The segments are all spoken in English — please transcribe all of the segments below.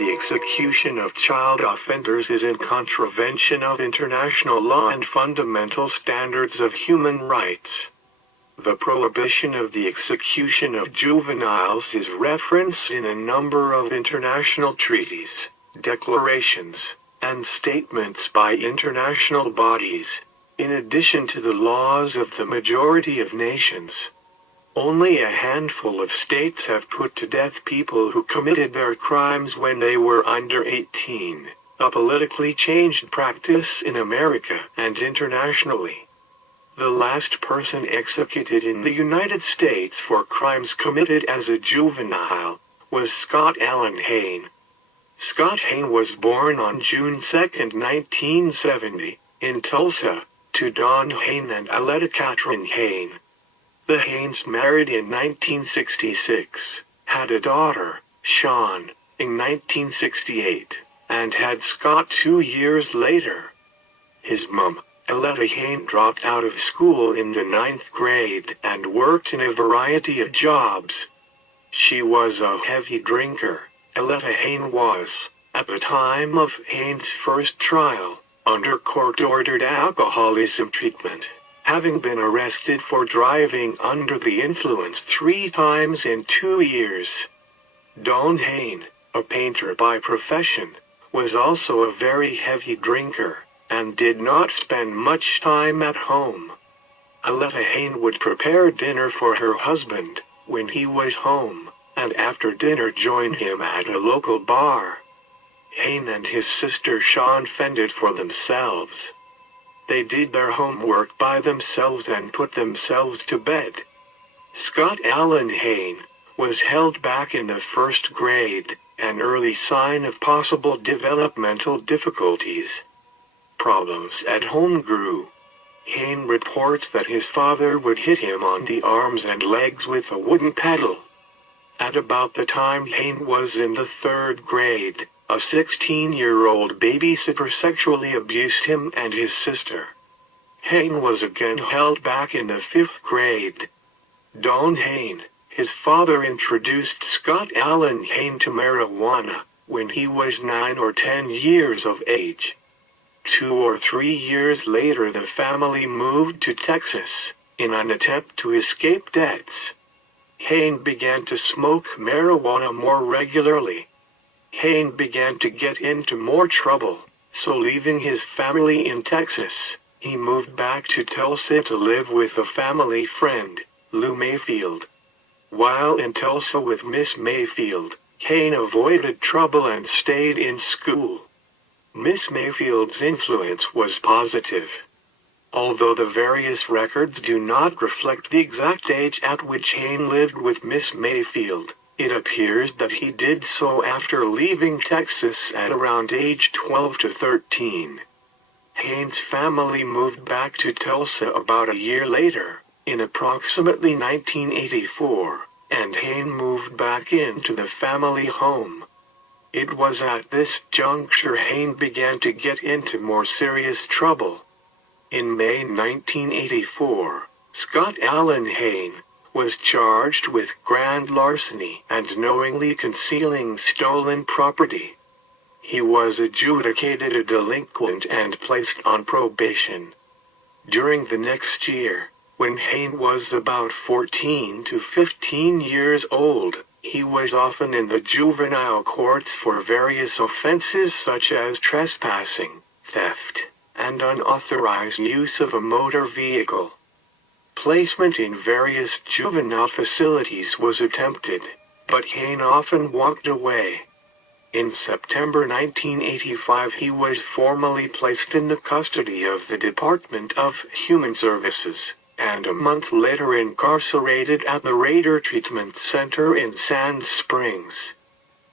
the execution of child offenders is in contravention of international law and fundamental standards of human rights. The prohibition of the execution of juveniles is referenced in a number of international treaties, declarations, and statements by international bodies, in addition to the laws of the majority of nations. Only a handful of states have put to death people who committed their crimes when they were under 18, a politically changed practice in America and internationally. The last person executed in the United States for crimes committed as a juvenile was Scott Allen Hain. Scott Hain was born on June 2, 1970, in Tulsa, to Don Hain and Aleta Hain. The Hains married in 1966, had a daughter, Shawn, in 1968, and had Scott 2 years later. His mom, Aleta Hain, dropped out of school in the 9th grade and worked in a variety of jobs. She was a heavy drinker. Aleta Hain was, at the time of Hain's first trial, under court-ordered alcoholism treatment, having been arrested for driving under the influence 3 times in 2 years. Don Hain, a painter by profession, was also a very heavy drinker, and did not spend much time at home. Aleta Hain would prepare dinner for her husband when he was home, and after dinner join him at a local bar. Hain and his sister Shawn fended for themselves. They did their homework by themselves and put themselves to bed. Scott Allen Hain was held back in the 1st grade, an early sign of possible developmental difficulties. Problems at home grew. Hain reports that his father would hit him on the arms and legs with a wooden paddle. At about the time Hain was in the 3rd grade, a 16-year-old babysitter sexually abused him and his sister. Hain was again held back in the 5th grade. Don Hain, his father, introduced Scott Allen Hain to marijuana when he was 9 or 10 years of age. 2 or 3 years later the family moved to Texas, in an attempt to escape debts. Hain began to smoke marijuana more regularly. Hain began to get into more trouble, so leaving his family in Texas, he moved back to Tulsa to live with a family friend, Lou Mayfield. While in Tulsa with Miss Mayfield, Hain avoided trouble and stayed in school. Miss Mayfield's influence was positive. Although the various records do not reflect the exact age at which Hain lived with Miss Mayfield, it appears that he did so after leaving Texas at around age 12 to 13. Hain's family moved back to Tulsa about a year later, in approximately 1984, and Hain moved back into the family home. It was at this juncture Hain began to get into more serious trouble. In May 1984, Scott Allen Hain was charged with grand larceny and knowingly concealing stolen property. He was adjudicated a delinquent and placed on probation. During the next year, when Hain was about 14 to 15 years old, he was often in the juvenile courts for various offenses such as trespassing, theft, and unauthorized use of a motor vehicle. Placement in various juvenile facilities was attempted, but Hain often walked away. In September 1985 he was formally placed in the custody of the Department of Human Services, and a month later incarcerated at the Raider Treatment Center in Sand Springs.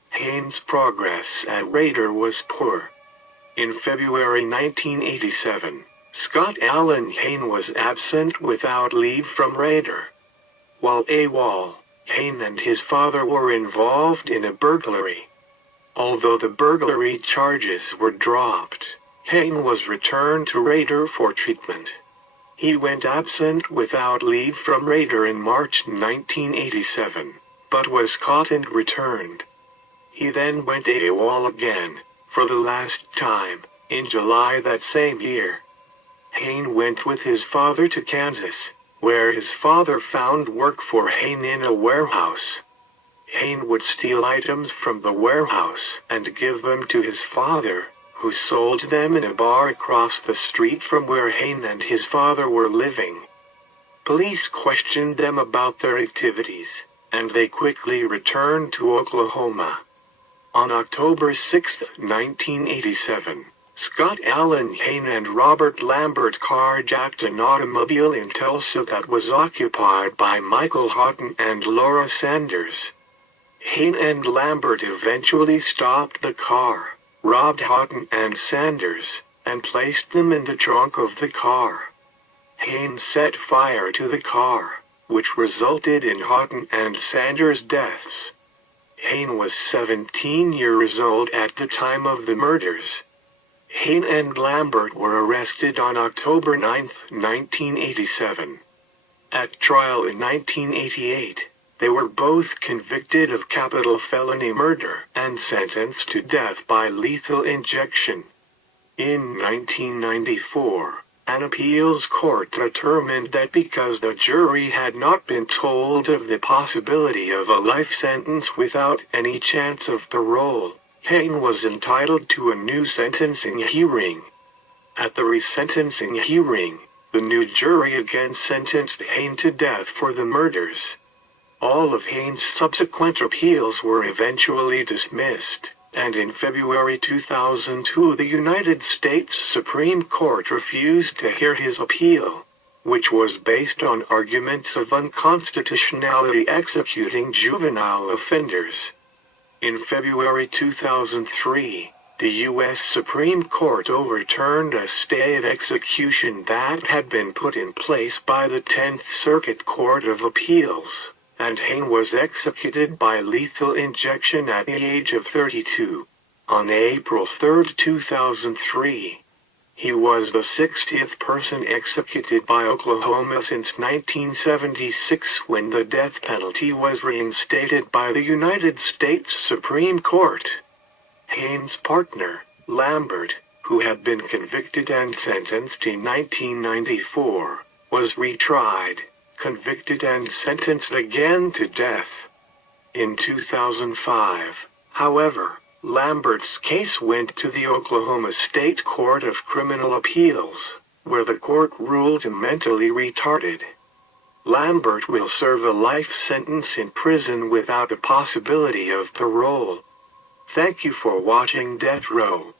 Hain's progress at Raider was poor. In February 1987, Scott Allen Hain was absent without leave from Raider. While AWOL, Hain and his father were involved in a burglary. Although the burglary charges were dropped, Hain was returned to Raider for treatment. He went absent without leave from Raider in March 1987, but was caught and returned. He then went AWOL again, for the last time, in July that same year. Hain went with his father to Kansas, where his father found work for Hain in a warehouse. Hain would steal items from the warehouse and give them to his father, who sold them in a bar across the street from where Hain and his father were living. Police questioned them about their activities, and they quickly returned to Oklahoma. On October 6, 1987, Scott Allen Hain and Robert Lambert carjacked an automobile in Tulsa that was occupied by Michael Houghton and Laura Sanders. Hain and Lambert eventually stopped the car, robbed Houghton and Sanders, and placed them in the trunk of the car. Hain set fire to the car, which resulted in Houghton and Sanders' deaths. Hain was 17 years old at the time of the murders. Hain and Lambert were arrested on October 9, 1987. At trial in 1988, they were both convicted of capital felony murder and sentenced to death by lethal injection. In 1994, an appeals court determined that because the jury had not been told of the possibility of a life sentence without any chance of parole, Hain was entitled to a new sentencing hearing. At the resentencing hearing, the new jury again sentenced Hain to death for the murders. All of Hain's subsequent appeals were eventually dismissed, and in February 2002 the United States Supreme Court refused to hear his appeal, which was based on arguments of unconstitutionality executing juvenile offenders. In February 2003, the U.S. Supreme Court overturned a stay of execution that had been put in place by the 10th Circuit Court of Appeals, and Hain was executed by lethal injection at the age of 32. On April 3, 2003. He was the 60th person executed by Oklahoma since 1976 when the death penalty was reinstated by the United States Supreme Court. Hain's partner, Lambert, who had been convicted and sentenced in 1994, was retried, convicted and sentenced again to death. In 2005, however, Lambert's case went to the Oklahoma State Court of Criminal Appeals, where the court ruled him mentally retarded. Lambert will serve a life sentence in prison without the possibility of parole. Thank you for watching Death Row.